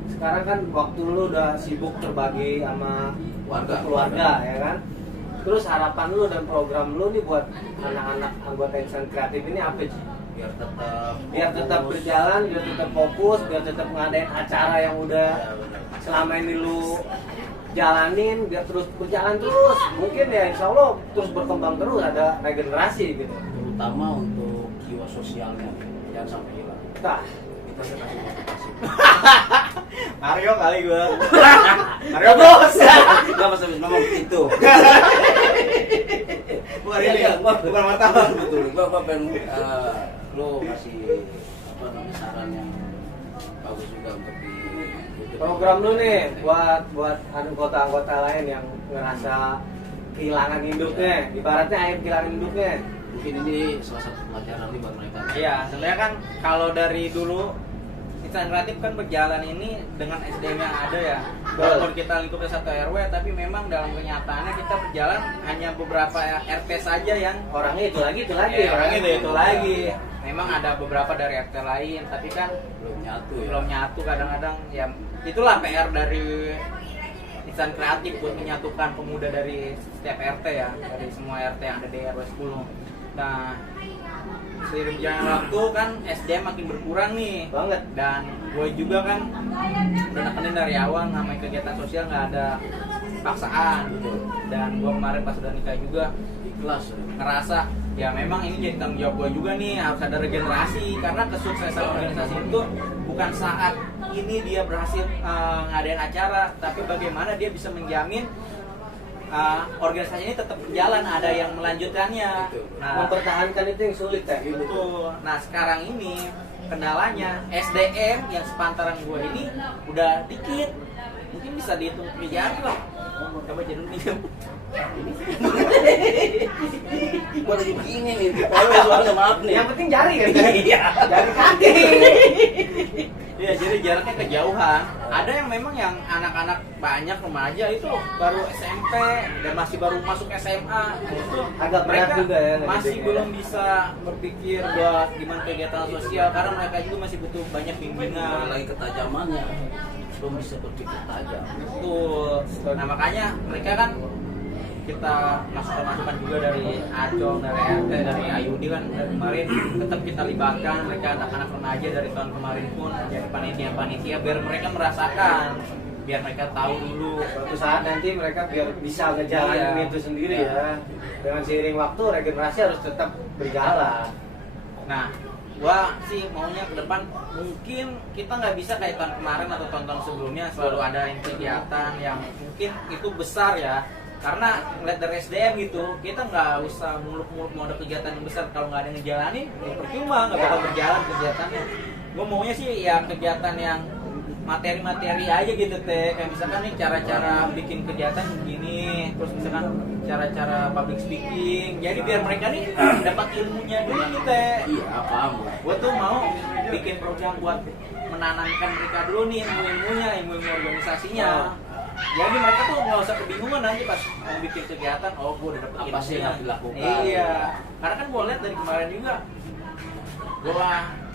sekarang kan waktu lu udah sibuk terbagi sama keluarga ya kan? Terus harapan lu dan program lu nih buat anak-anak anggota Insan Kreatif ini apa sih? Biar tetap berjalan, biar tetap fokus, biar tetap ngadain acara yang udah selama ini lu jalanin, biar terus berjalan terus. Mungkin ya insya Allah terus berkembang terus, ada regenerasi gitu. Terutama untuk jiwa sosialnya jangan sampai hilang. Nah, Kita kasih motivasi. Mario kali gua. Mario bos. Gak masa ngomong itu. Bukan ini, bukan martabak. Betul. Gua pengen lo kasih saran yang bagus juga untuk di Program lu nih buat anggota-anggota lain yang ngerasa kehilangan hidupnya, ibaratnya ayam kehilangan hidupnya. Mungkin ini salah satu pelajaran nih buat mereka. Iya, sebenarnya kan kalau dari dulu Insan Kreatif kan berjalan ini dengan SDM yang ada ya. Walaupun kita lingkupnya satu RW, tapi memang dalam kenyataannya kita berjalan hanya beberapa RT saja yang Orangnya itu lagi, ya, orangnya itu lagi. Memang ada beberapa dari RT lain, tapi kan belum nyatu kadang-kadang. Ya itulah PR dari Insan Kreatif buat menyatukan pemuda dari setiap RT ya, dari semua RT yang ada di RW 10. Nah, seiring jalan waktu kan SDM makin berkurang nih banget. Dan gue juga kan udah nekenin dari awal namanya kegiatan sosial nggak ada paksaan. Dan gue kemarin pas udah nikah juga Ikhlas. ngerasa ya memang ini jadi tanggung jawab gue juga nih, harus ada regenerasi karena kesuksesan organisasi itu bukan saat ini dia berhasil ngadain acara, tapi bagaimana dia bisa menjamin organisasi ini tetap berjalan, ada yang melanjutkannya. Nah, Mempertahankan itu yang sulit ya. betul. Nah sekarang ini kendalanya SDM yang sepantaran gue ini udah dikit, mungkin bisa dihitung pakai jari lah. Coba jadi minjem. Gua lagi begini nih. Soalnya maaf nih. Yang penting jari kan? Iya. Jari kaki. Iya, jadi jaraknya kejauhan. Ada yang memang yang anak-anak banyak remaja itu baru SMP dan masih baru masuk SMA. Itu Agak berat mereka juga ya, masih gitu ya. belum bisa berpikir buat gimana kegiatan sosial karena mereka juga masih butuh banyak bimbingan. Lagi ketajamannya belum bisa berpikir tajam. Betul. Nah makanya mereka kan kita masukan juga dari Acong, dari RT, dari Ayudi kan dari kemarin tetap kita libatkan mereka anak-anak remaja dari tahun kemarin pun jadi panitia biar mereka merasakan, biar mereka tahu dulu Suatu saat nanti mereka biar bisa ngejalanin Iya. itu sendiri ya. Dengan seiring waktu regenerasi harus tetap berjalan. Nah, gua sih maunya ke depan mungkin kita nggak bisa kayak tahun kemarin atau tahun-tahun sebelumnya selalu ada kegiatan yang mungkin itu besar ya. Karena ngeliat dari SDM gitu, kita nggak usah muluk-muluk mau ada kegiatan yang besar kalau nggak ada yang ngejalanin, ya percuma nggak bakal berjalan kegiatannya. Gue maunya sih ya kegiatan yang materi-materi aja gitu teh, kayak misalkan nih cara-cara bikin kegiatan begini, terus misalkan cara-cara public speaking, jadi biar mereka nih dapat ilmunya dulu nih teh. Iya, paham lah. Gue tuh mau bikin program buat menanamkan mereka dulu nih ilmu-ilmunya, ilmu-ilmu organisasinya. Jadi mereka tuh nggak usah kebingungan nanti pas mau bikin kegiatan, oh gue udah dapet Apa sih yang harus dilakukan? Iya, karena kan gue lihat dari kemarin juga,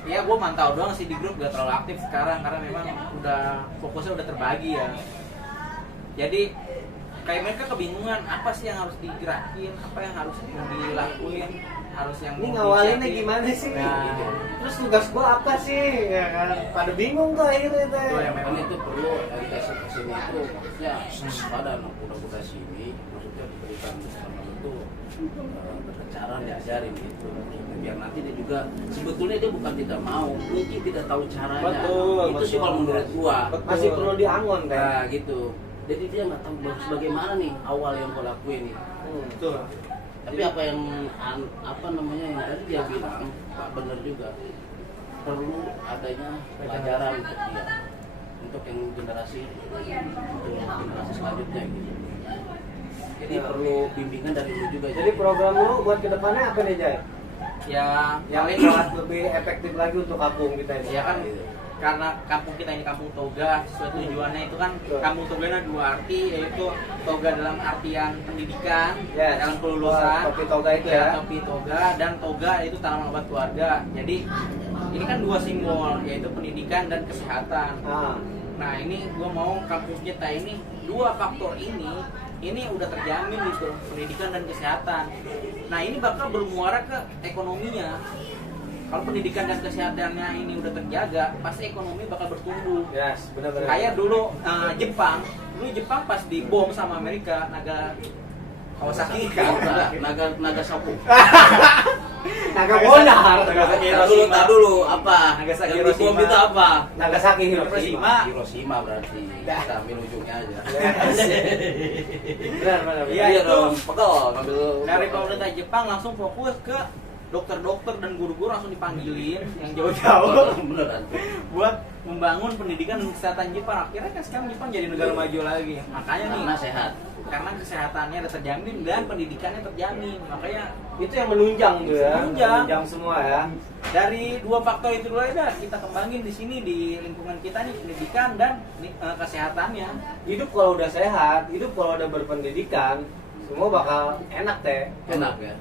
gue mantau doang sih di grup, gak terlalu aktif sekarang karena memang udah fokusnya udah terbagi ya. Jadi kayak mereka kebingungan apa sih yang harus digerakin, apa yang harus dilakuin, harus yang Ini mau ngawalinnya diinisiatif. gimana sih? Nah, Terus tugas gua apa sih? Ya kan? Pada bingung tuh akhirnya teh. Betul, ya, Memang itu perlu dari dasar kesini itu maksudnya pada anak muda-muda sini maksudnya diberikan sama itu cara diajarin gitu biar nanti dia juga sebetulnya dia bukan tidak mau mungkin tidak tahu caranya. Betul, Itu sih betul. kalau menurut gua. Masih perlu diangon teh. Nah gitu, jadi dia nggak tahu bagaimana nih awal yang gua lakuin nih. betul. Tapi apa yang apa namanya yang tadi dia bilang Pak benar juga perlu adanya pelajaran untuk dia untuk yang generasi selanjutnya gitu. Jadi perlu bimbingan dari lu juga. Jadi program lu buat kedepannya apa nih Jay? Ya Yang paling buat lebih efektif lagi untuk kampung kita ini. ya kan karena kampung kita ini kampung toga, sesuai tujuannya itu kan kampung toga ada dua arti, yaitu toga dalam artian pendidikan, Yes. dalam kelulusan, Topi toga itu ya. topi toga, dan toga itu tanaman obat keluarga. Jadi ini kan dua simbol, yaitu pendidikan dan kesehatan. Nah ini gue mau kampus kita ini dua faktor ini udah terjamin gitu, pendidikan dan kesehatan. Nah ini bakal bermuara ke ekonominya. Kalau pendidikan dan kesehatannya ini udah terjaga, pasti ekonomi bakal bertumbuh. Yes, benar-benar. Kayak dulu Jepang pas dibom sama Amerika, Kawasaki naga sapu. Naga bonar. Tak dulu apa? Nagasaki, Yang dibom Hiroshima. itu apa? Nagasaki Hiroshima. Hiroshima berarti. Kita ambil ujungnya aja. Benar. Iya, Iya itu. dong, pegel ngambil. Dari pemerintah Jepang langsung fokus ke dokter-dokter dan guru-guru langsung dipanggilin yang jauh-jauh Beneran. buat membangun pendidikan dan kesehatan Jepang. Akhirnya kan sekarang Jepang jadi negara maju lagi. Makanya nih, Karena sehat. karena kesehatannya udah terjamin dan pendidikannya terjamin. Makanya Itu yang menunjang tuh ya. Menunjang. semua ya. dari dua faktor itu dulu aja kita kembangin di sini di lingkungan kita nih, pendidikan dan kesehatannya. Hidup kalau udah sehat, hidup kalau udah berpendidikan, semua bakal enak teh. Enak ya.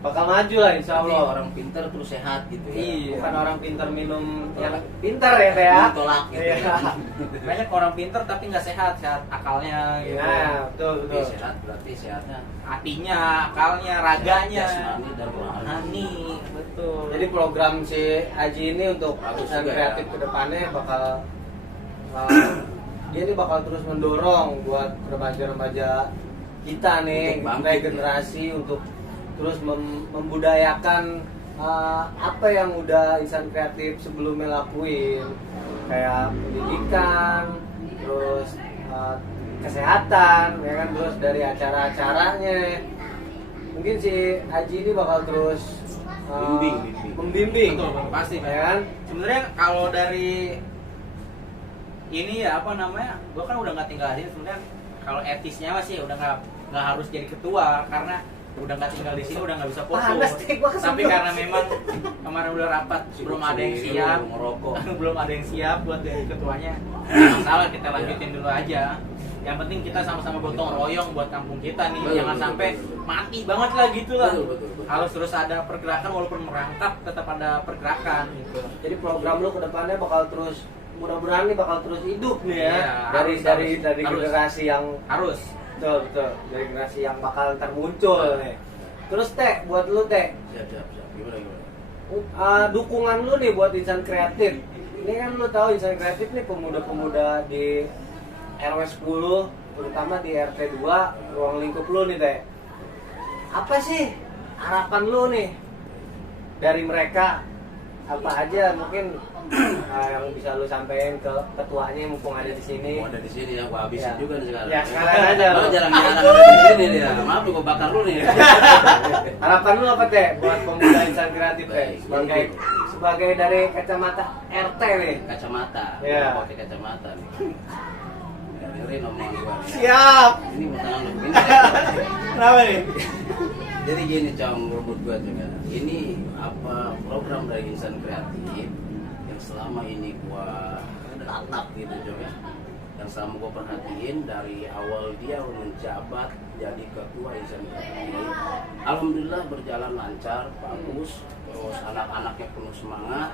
Bakal maju lah insya Berarti Allah. orang pintar terus sehat gitu ya. Iya. Bukan orang pintar minum yang pintar ya teh ya. Tolak gitu. Iya. Banyak orang pinter tapi nggak sehat akalnya gitu. Nah, betul. Tapi sehat berarti sehatnya Hatinya, akalnya, raganya. jasmani dan rohani. Hani, betul. Jadi program si Haji ini untuk Bagus usaha juga kreatif ya. ke depannya bakal dia ini bakal terus mendorong buat remaja-remaja kita nih, Untuk bangkit, mulai generasi untuk terus membudayakan apa yang udah insan kreatif sebelumnya lakuin, kayak pendidikan, terus kesehatan, ya kan, terus dari acara-acaranya. Mungkin si Haji ini bakal terus membimbing, Betul, pasti ya kan? Sebenarnya kalau dari ini ya apa namanya, gue kan udah nggak tinggal di sini. Sebenarnya kalau etisnya masih udah nggak harus jadi ketua karena udah nggak tinggal di sini, udah nggak bisa fokus. Panas, Dik, gua kesel. Tapi karena memang kemarin udah rapat, belum ada yang siap, Ngerokok. belum ada yang siap buat jadi ketuanya. Nggak masalah, kita lanjutin dulu aja. Yang penting kita sama-sama gotong royong buat kampung kita nih. Betul, Jangan betul, sampai betul. mati banget lah gitu lah. Betul. Harus terus ada pergerakan, walaupun merangkap tetap ada pergerakan gitu. Jadi program lu ke depannya bakal terus, mudah-mudahan nih bakal terus hidup nih ya. Iya, dari harus. generasi yang Harus. betul, dari generasi yang bakal ntar muncul nih. Terus teh, buat lu teh, Siap. Gimana? dukungan lu nih buat insan kreatif. Ini kan lu tahu insan kreatif nih pemuda-pemuda di RW 10, terutama di RT 2, ruang lingkup lu nih teh. Apa sih harapan lu nih dari mereka? Apa aja mungkin yang bisa lu sampaikan ke ketuanya mumpung ada di sini? Mau ada di sini ya, gua habisin Ya. juga nih sekarang. Ya, sekarang aja Lo lo. jarang-jarang ada di sini nih ya. Maaf lu, gua bakar lu nih. Harapan lu apa teh buat pemuda insan kreatif teh? Baik. Sebagai dari kacamata RT nih. Kacamata. Iya. Gua pakai kacamata nih. Ya, dengerin omongan gua. Siap. Ini mau tangan lu begini. Kenapa nih? Jadi gini Cong, menurut gua juga. Ini apa program dari insan kreatif yang selama ini gua tatap gitu Cong ya. Yang selama gua perhatiin dari awal dia menjabat jadi ketua insan kreatif. Alhamdulillah berjalan lancar, bagus. Terus anak-anaknya penuh semangat.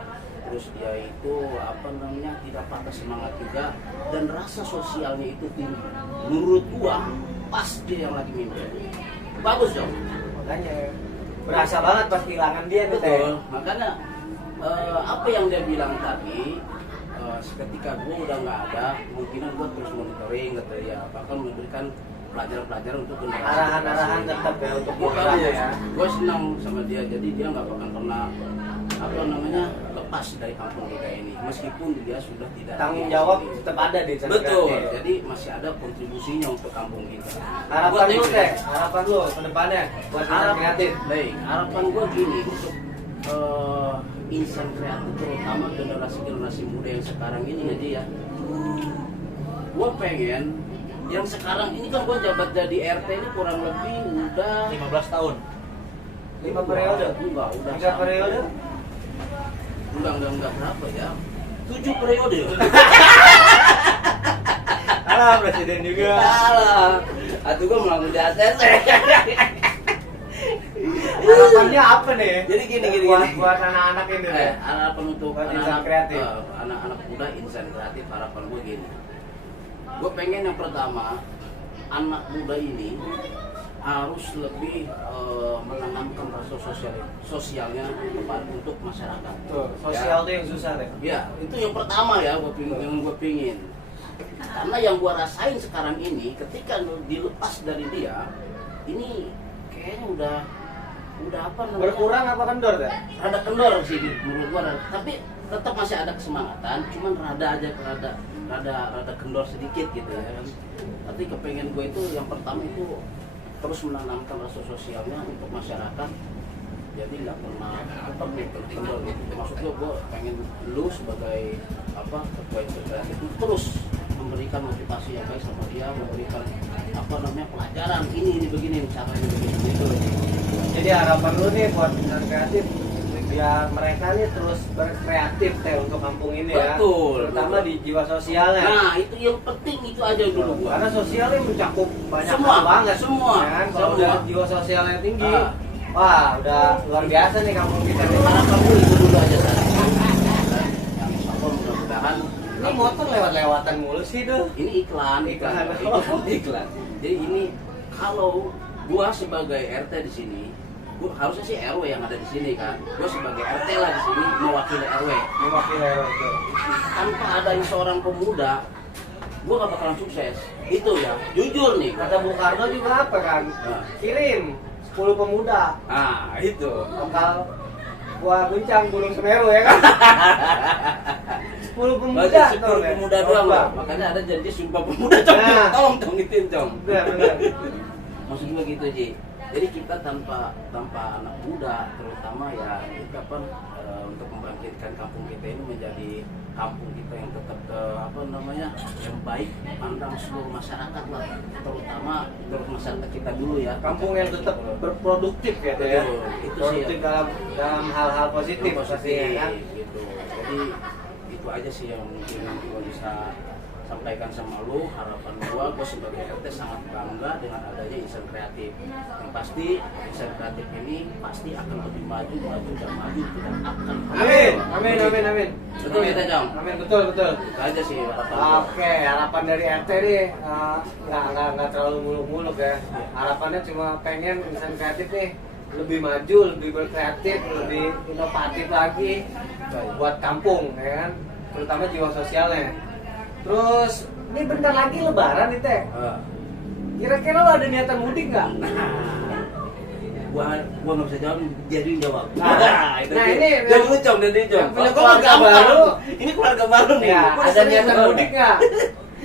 Terus dia itu apa namanya tidak patah semangat juga dan rasa sosialnya itu tinggi. Menurut gua pas dia yang lagi mimpin. Bagus dong. Makanya berasa banget pas kehilangan dia nih teh. Betul. Makanya apa yang dia bilang tadi, ketika gue udah nggak ada, kemungkinan gue terus monitoring, kata dia, bahkan memberikan pelajaran-pelajaran untuk generasi. Arahan-arahan tetap ya untuk program ya. Gue senang sama dia, jadi dia nggak akan pernah apa namanya lepas dari kampung kita ini, meskipun dia sudah tidak Tanggung di jawab sini. tetap ada di insan Betul, kreatif. jadi masih ada kontribusinya untuk kampung kita. Harapan Gua lu thank teh, you. harapan lu ke depannya buat insan kreatif. Baik, harapan gue gini untuk insan kreatif terutama generasi muda yang sekarang ini aja ya. Gue pengen yang sekarang ini kan gue jabat jadi RT ini kurang lebih udah 15 tahun. 5 periode. Enggak, udah 3 periode. enggak berapa ya. 7 periode. Alah, presiden juga. Alah, atuh gua melamun di ACC. Harapannya apa nih? Jadi gini. Buat anak-anak ini deh. Harapan untuk Buat insan anak-anak kreatif. anak-anak muda insan kreatif, harapan gue gini. Gue pengen yang pertama, anak muda ini harus lebih menanamkan rasa sosialnya untuk masyarakat. Tuh, sosial tuh yang susah deh. Ya, itu yang pertama ya, yang gue pingin. Karena yang gue rasain sekarang ini, ketika dilepas dari dia, ini kayaknya udah apa namanya? Berkurang apa kendor deh? Rada kendor sih menurut gua, tapi tetap masih ada kesemangatan, cuman rada kendor sedikit gitu ya kan. Tapi kepengen gue itu yang pertama itu terus menanamkan rasa sosialnya untuk masyarakat. Jadi nggak pernah tetap kendor gitu. Maksud gue pengen lu sebagai ketua integrasi itu terus memberikan motivasi yang baik sama dia, memberikan pelajaran ini begini caranya begini gitu. Jadi harapan lu nih buat insan kreatif biar mereka nih terus berkreatif teh untuk kampung ini ya. Betul. Terutama di jiwa sosialnya. Nah, itu yang penting itu aja dulu gua. Karena sosialnya mencakup banyak Semua, hal banget. semua. Ya kan? Kalau Semua. udah jiwa sosialnya tinggi, Ah. wah udah luar biasa nih kampung kita nih. Harapan gue itu dulu aja San. Yang insya Allah mudah-mudahan Ini motor lewat-lewatan mulu sih tuh. ini iklan. Jadi ini kalau gua sebagai RT di sini, gua harusnya sih RW yang ada di sini kan. Gua sebagai RT lah di sini mewakili RW. Mewakili itu. Tanpa adanya seorang pemuda, gua gak bakalan sukses. Itu ya, jujur nih. Kata Bung Karno juga apa kan? Nah. Kirim 10 pemuda Ah, itu. bakal gua guncang Gunung Semeru ya kan? 10 pemuda Berarti tuh, 10 pemuda doang Coba. loh. Makanya ada janji sumpah pemuda cong. Nah. Tolong ituin cong. Benar. Maksud gue gitu Ji. Jadi kita tanpa anak muda terutama ya kita untuk membangkitkan kampung kita ini menjadi kampung kita yang tetap yang baik pandang seluruh masyarakat lah, terutama untuk masyarakat kita dulu ya. Kampung yang tetap berproduktif ya tuh ya. Betul, itu sih Produktif ya. dalam hal-hal positif pastinya kan. gitu. Jadi itu aja sih yang mungkin nanti gua bisa sampaikan sama lu. Harapan gua sebagai RT sangat bangga dengan adanya insan kreatif. Yang pasti insan kreatif ini pasti akan lebih maju dan maju tidak akan. Amin. Betul kita Jong. Amin, betul. Itu aja sih harapan gua. Oke, harapan dari RT nih nggak terlalu muluk-muluk ya. Harapannya cuma pengen insan kreatif nih lebih maju, lebih berkreatif, lebih inovatif lagi buat kampung ya kan, terutama jiwa sosialnya. Terus ini bentar lagi Lebaran nih teh. Kira-kira lo ada niatan mudik nggak? Gua nggak bisa jawab, jadi jawab. Nah, Itu nah dia. ini jadi lu Jong, jadi Jong. punya Kalau keluarga gampang. baru. Ini keluarga baru nih. Ya, Gua udah ada sering niatan keluarga. mudik nggak?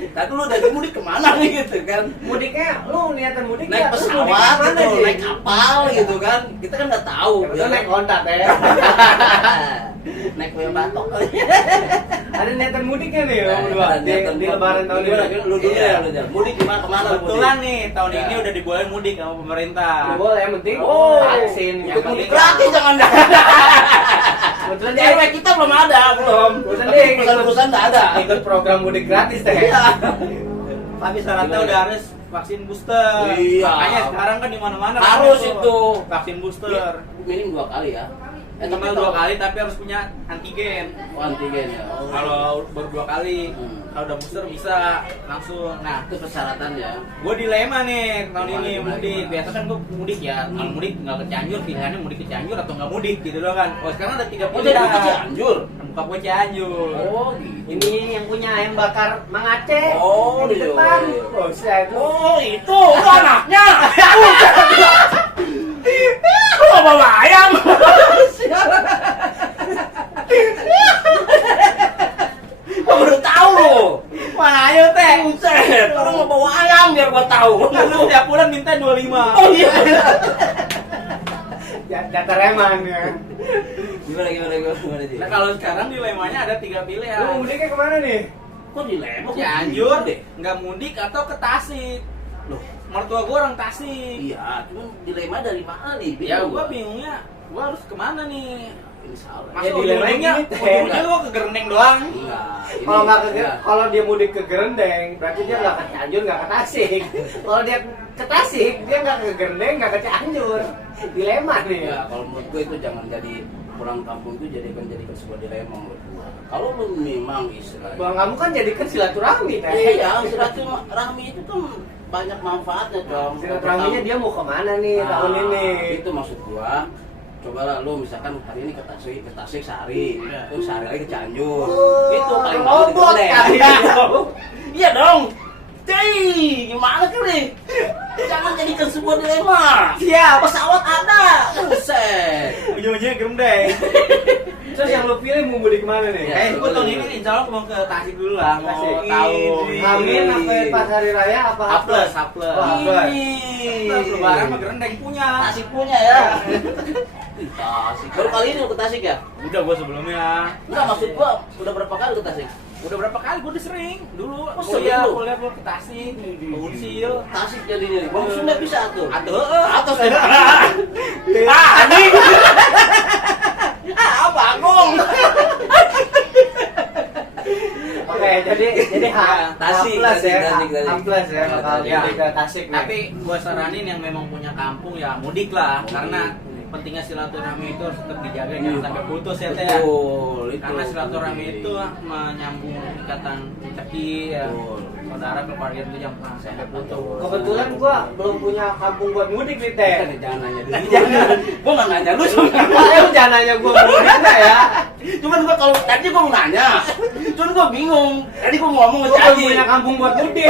Tapi lu dari mudik kemana nih gitu kan? Mudiknya, lu niatan mudik Naik nggak? Terus mudik pesawat kemana, gitu, Ji? naik kapal gitu kan? Kita kan nggak tahu. Ya, betul, naik kontak ya. Naik kue batok kali. Ada niatan mudiknya nih, lo Nah, berdua ada di niatan Lebaran tahun Gimana, ini. lu dulu Iya. ya, lu Jang. Mudik kemana lu Kebetulan mudik? nih tahun Ya. ini udah dibolehin mudik sama pemerintah. Ya, boleh, yang penting Oh, vaksin. yang Ikut penting mudik gratis jangan dah. Kebetulan Di dia RW kita belum ada, belum. Kebetulan Tapi dia perusahaan-perusahaan nggak ada. ikut program mudik gratis teh. Iya. Tapi syaratnya Gimana? udah harus vaksin booster. Iya. Makanya sekarang kan di mana-mana Harus kan itu. vaksin booster. Minim 2 kali ya. Minimal 2 kali tapi harus punya antigen. Oh, antigen ya. Oh. Kalau baru 2 kali, Hmm. kalau udah booster bisa langsung. Nah, Itu persyaratannya. gue dilema nih tahun Gimana, ini gimana, mudik. gimana? Biasa kan gue mudik ya. Kalau mudik nggak ke Cianjur, pilihannya mudik ke Cianjur atau nggak mudik gitu doang kan. Oh sekarang ada 3 Oh, jadi pilihan. lu ke Cianjur? Buka gue Cianjur. Oh, gitu. Ini yang punya ayam bakar Mang Aceh. Oh, di iya. depan. Oh, saya itu. Oh, itu anaknya. Lu nggak bawa ayam? Gua baru tahu lo. Mana ayo teh? Buset, orang mau bawa ayam biar gua tahu. Lu setiap bulan minta 25. Oh iya. Jatah reman ya. Gimana sih? Nah kalau sekarang dilemanya ada 3 Lu pilihan. mudiknya kemana nih? Kok dilempar? Cianjur, nggak mudik atau ke Tasik. Loh, mertua gua orang Tasik. Iya, cuman dilema dari mana nih? Ya Bingung gua gua. bingungnya, gua harus kemana nih? Ini salah. Masa Ya, dilemanya ujung-ujungnya gini, Teh. ujung-ujungnya gua ke Gerendeng doang. Enggak. Ini- Kalau nggak ke ya. kalau dia mudik ke Gerendeng, berarti dia nggak ke Cianjur, nggak ke Tasik. Kalau dia ke Tasik, dia nggak ke Gerendeng, nggak ke Cianjur. Dilema nih. Ya, kalau menurut gue itu jangan jadi pulang kampung itu jadikan sebuah dilema menurut gue. Kalau lu memang istilahnya. Bang kamu kan jadikan silaturahmi kan? Iya, silaturahmi itu kan banyak manfaatnya, Dong. Silaturahminya dia mau kemana nih tahun ini? Itu maksud gua. Cobalah lu misalkan hari ini ke Tasik sehari, terus sehari lagi ke Cianjur. Oh, Itu paling robot bagus di kali. Gerendeng. Iya dong. Cuy, gimana sih nih? Jangan jadikan sebuah dilema. Siap. Pesawat ada. Buset. Ujung-ujungnya Gerendeng. Terus yang lu pilih mau mudik kemana nih? Ya. Gua tahun ini insya Allah mau ke Tasik dulu lah, mau Tasik. tahu. Amin apa pas hari raya apa H+, H+. Oh, H+. Terus lebaran mah Gerendeng punya. Tasik punya ya. Tasik. Baru kali ini lu ke Tasik ya? Udah gua sebelumnya. Enggak, maksud gua udah berapa kali ke Tasik? Udah berapa kali gua udah sering. Dulu sering kuliah lu? gua ke Tasik, ke Unsil. Tasik jadinya. Bang Sunda bisa tuh. Aduh, Atas deh. Anjing. Apa Agung? Oke, jadi H Tasik, plus ya, Tasik. H plus ya, bakal Tasik. mudik ke Tasik nih. Tapi gua saranin yang memang punya kampung ya mudik lah, karena pentingnya silaturahmi itu harus tetap dijaga, jangan sampai putus ya Teh. Betul, itu. Karena silaturahmi itu menyambung ikatan rezeki ya. Betul. Saudara keluarga itu jangan sampai putus. Kebetulan gua belum punya kampung buat mudik nih Teh. Jangan nanya dulu. Jangan. Gua nggak nanya lu sebenarnya. Makanya lu jangan nanya gua mau mudik nggak ya? Cuman gua kalau tadi gua mau nanya. Cuman gua bingung. Tadi gua ngomong Gua ke belum Caji. punya kampung buat mudik.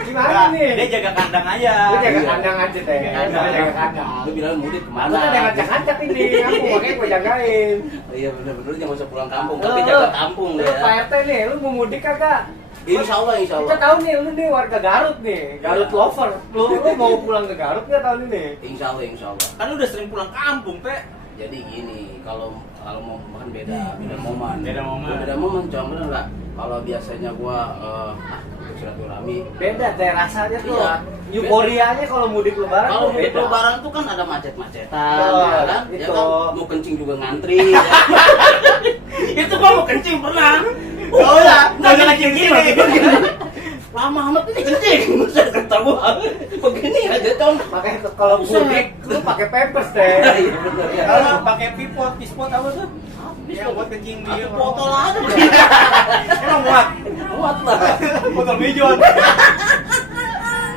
Gimana nih? Dia jaga kandang aja. Gua jaga Iya. kandang aja Teh. Kandang. Gua jaga kandang. Lu bilang mudik Aku kemana? tuh ada ngacak-ngacak ini, kamu makanya gua jagain. Oh, iya bener-bener jangan usah pulang kampung, Lu- tapi jaga kampung lu ya. Pak RT nih, lu mau mudik kagak? Insya Allah, insya Kita Allah. tahu nih, lu nih warga Garut nih, Garut Iya. lover. Lu mau pulang ke Garut nggak tahun ini? Insya Allah, insya Allah. Kan lu udah sering pulang kampung, Teh. Jadi gini, kalau mau makan beda momen. Beda momen. Beda momen, cuma bener nggak? Kalau biasanya gua untuk silaturahmi. Beda Teh rasanya tuh. Iya. Euforianya kalau mudik lebaran Kalau tuh mudik beda. lebaran tuh kan ada macet-macetan, Betul, ya kan? Ya itu. kan? Mau kencing juga ngantri. Ya. Itu gua mau kencing pernah. Oh, ya. nggak Nggak kencing kencing gini. gini. Lama amat ini kencing. Buset, kata gua. Begini aja, Tom. Makanya kalau Buset. mudik lu pakai pampers Teh. Iya bener ya. Kalau pakai pispot apa tuh? Yang buat kencing di Aku botol aja. Emang muat. Muat lah. Botol mijon.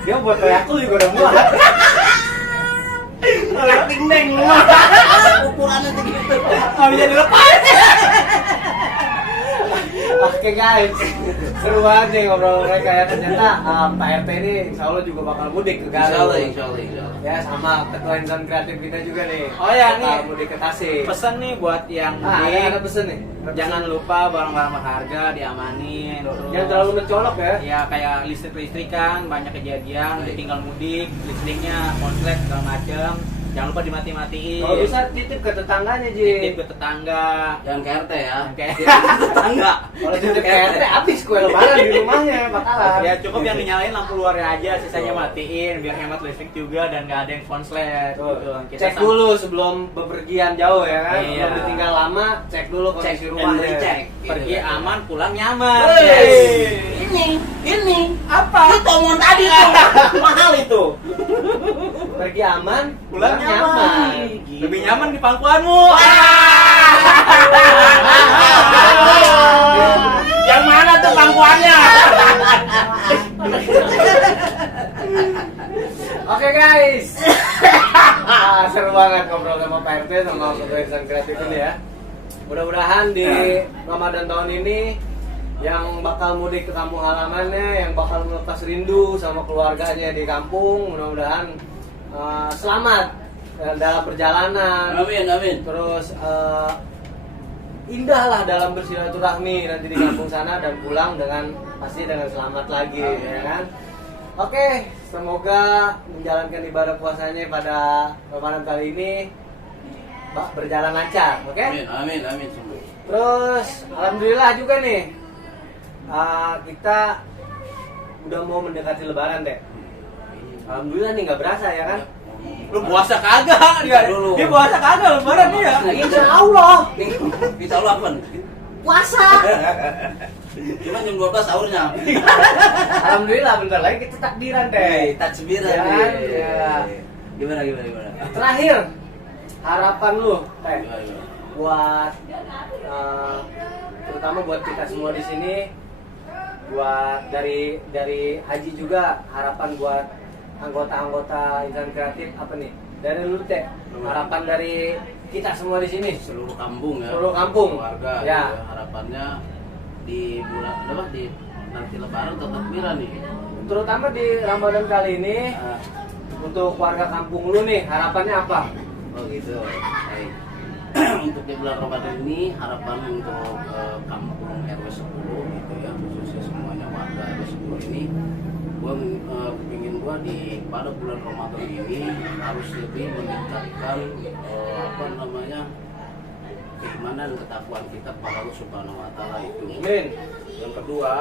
Dia buat reakul juga udah muat. Rating neng muat. Ukurannya segitu. Nggak bisa dilepas. Oke guys, seru banget nih ngobrol mereka ya. Ternyata Pak RT ini insya Allah juga bakal mudik ke Garut. Insya Allah, insya Allah, insya Allah. Ya sama ketua insan kreatif kita juga nih. Oh ya, Bakal nih. mudik ke Tasik. Pesan nih buat yang Ada mudik. pesen nih. Ada Jangan pesen. lupa barang-barang berharga diamanin. Terus Jangan terlalu mencolok ya. ya kayak listrik-listrikan banyak kejadian, Baik. ditinggal mudik, listriknya konslet segala macam. Jangan lupa dimati-matiin. Kalau bisa titip ke tetangganya titip Ji. ke tetangga. Jangan ke RT ya. Jangan ke- Titip ke tetangga. Kalau titip ke RT habis kue lebaran di rumahnya bakalan. Ya cukup yang dinyalain lampu luarnya aja, sisanya matiin biar hemat listrik juga dan nggak ada yang konslet. Tuh, Gitu. cek dulu sebelum bepergian jauh ya kan. Iya. Sebelum ditinggal lama, cek dulu Cek kondisi and rumahnya. recheck. pergi Gitu. aman, pulang nyaman. Wey. Yes. Ini apa? Itu omongan tadi tuh. Mahal itu. Pergi aman, Pulang pulang nyaman. Gila. Lebih nyaman di pangkuanmu. Yang mana tuh pangkuannya? Oke guys. Seru banget ngobrol sama Pak RT sama ketua insan kreatif ini ya. Mudah-mudahan di Ramadan tahun ini yang bakal mudik ke kampung halamannya, yang bakal melepas rindu sama keluarganya di kampung, mudah-mudahan selamat dalam perjalanan. Amin, amin. Terus indah lah dalam bersilaturahmi nanti di kampung sana dan pulang dengan pasti dengan selamat lagi, ya kan? Oke, semoga menjalankan ibadah puasanya pada Ramadan kali ini berjalan lancar, oke? Amin, amin, amin. Sembuh. Terus alhamdulillah juga nih kita udah mau mendekati Lebaran deh. Alhamdulillah nih nggak berasa ya kan? Lu puasa kagak dia? Dulu. Dia puasa kagak lebaran dia. Insya Allah Insya Allah apa? puasa. Cuma jam 12 sahurnya. Alhamdulillah bentar lagi kita takbiran deh. Takbiran. Ya kan? Ya. Gimana? Terakhir harapan lu teh Gimana? buat terutama buat kita semua di sini, buat dari Haji juga, harapan buat anggota-anggota insan kreatif apa nih? Dari lu teh, harapan dari kita semua di sini. Seluruh kampung ya. Seluruh kampung. Keluarga. Ya. Harapannya di bulan apa di nanti lebaran tetap takbiran nih. Terutama di Ramadan kali ini, Ah, untuk warga kampung lu nih, harapannya apa? oh gitu. Baik. Untuk di bulan Ramadan ini harapan untuk kampung RW 10 gitu ya, khususnya semuanya warga RW 10 ini, gua ingin gua di pada bulan Ramadan ini harus lebih meningkatkan apa namanya keimanan dan ketakwaan kita kepada Allah Subhanahu wa taala itu. Amin. Yang kedua,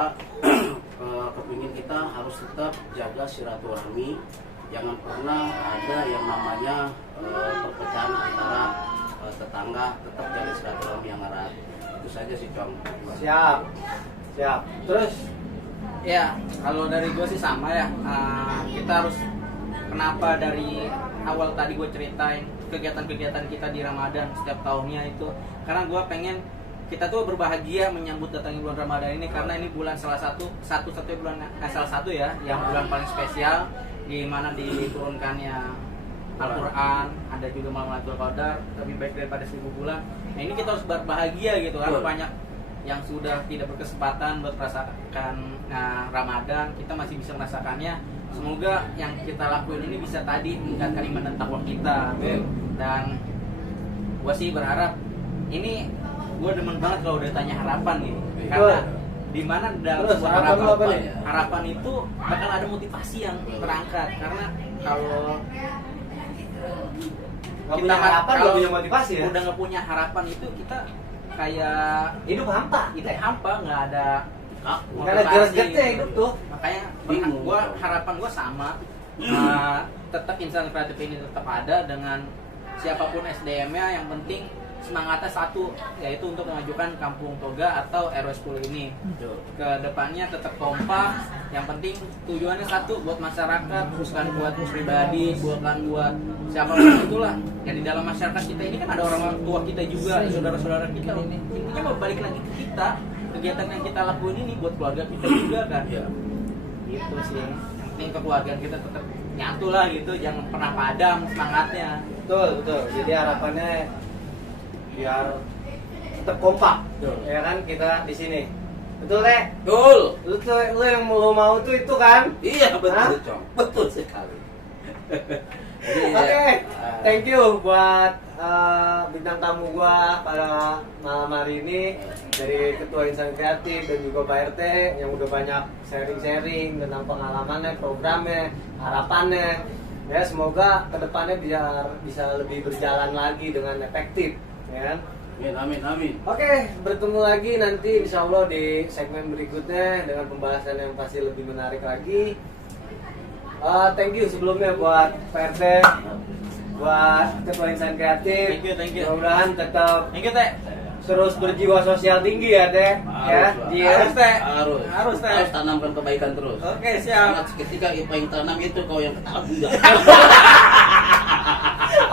kepingin kita harus tetap jaga silaturahmi, jangan pernah ada yang namanya perpecahan antara tetangga, tetap jaga silaturahmi yang erat. Itu saja sih, Cong. Siap. Siap. Terus Ya, kalau dari gue sih sama ya. Kita harus, kenapa dari awal tadi gue ceritain kegiatan-kegiatan kita di Ramadan setiap tahunnya itu, karena gue pengen kita tuh berbahagia menyambut datangnya bulan Ramadan ini, karena ini bulan salah satu bulan salah satu ya, yang bulan paling spesial di mana diturunkannya Al-Quran, ada juga malam Lailatul Qadar, lebih baik daripada 1000 bulan. Nah ini kita harus berbahagia gitu kan, Betul. banyak yang sudah tidak berkesempatan buat merasakan Ramadan, kita masih bisa merasakannya. Semoga yang kita lakuin ini bisa tadi meningkatkan iman dan takwa kita. Amin. Dan gue sih berharap ini, gue demen banget kalau udah tanya harapan nih, karena di mana dalam Terus, sebuah harapan lu apa nih? harapan itu bakal ada motivasi yang terangkat, karena kalau nggak punya harapan, nggak punya motivasi ya? udah nggak punya harapan itu kita kayak Hidup hampa. itu hampa, nggak ada Nggak ada gerak-geriknya hidup tuh. Makanya Bingung. harapan gua sama, tetap insan kreatif ini tetap ada dengan siapapun SDM-nya, yang penting semangatnya satu, yaitu untuk mengajukan Kampung Toga atau RW 10 ini. Ke depannya tetap kompak, yang penting tujuannya satu, buat masyarakat, bukan buat pribadi, bukan buat siapapun itulah. Yang di dalam masyarakat kita ini kan ada orang tua kita juga, saudara-saudara kita. Intinya mau balik lagi ke kita, kegiatan yang kita lakuin ini buat keluarga kita juga kan. Iya. Gitu sih. Yang penting kekeluargaan kita tetap nyatu lah gitu, jangan pernah padam semangatnya. Betul. Jadi harapannya biar tetap kompak, ya kan kita di sini. Betul teh? Betul. Lu yang mau tuh itu kan? Iya, betul, Hah? Cong. Betul sekali. Jadi, Oke, ya, thank you buat bintang tamu gua pada malam hari ini, dari Ketua Insan Kreatif dan juga Pak RT yang udah banyak sharing-sharing tentang pengalamannya, programnya, harapannya. Ya semoga kedepannya biar bisa lebih berjalan lagi dengan efektif, ya kan? Amin. Oke, bertemu lagi nanti insya Allah di segmen berikutnya dengan pembahasan yang pasti lebih menarik lagi. Thank you sebelumnya buat Pak RT, buat Ketua Insan Kreatif. Thank you. Mudah-mudahan tetap Thank you, Teh. terus berjiwa sosial tinggi ya Teh. Ya, Harus, Teh. Harus. Harus, Teh. Harus tanamkan kebaikan terus. Oke, Karena siap. ketika apa yang tanam itu kau yang ketahui juga.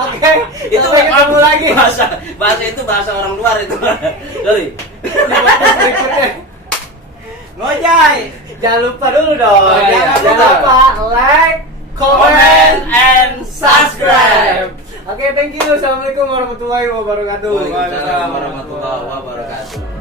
Oke, Itu sampai ketemu lagi bahasa itu bahasa orang luar itu. Sorry. di podcast berikutnya. Ngojay. Jangan lupa dulu dong. Oh, iya. Jangan lupa like, comment, and subscribe. Oke, thank you. Assalamualaikum warahmatullahi wabarakatuh. Waalaikumsalam warahmatullahi wabarakatuh.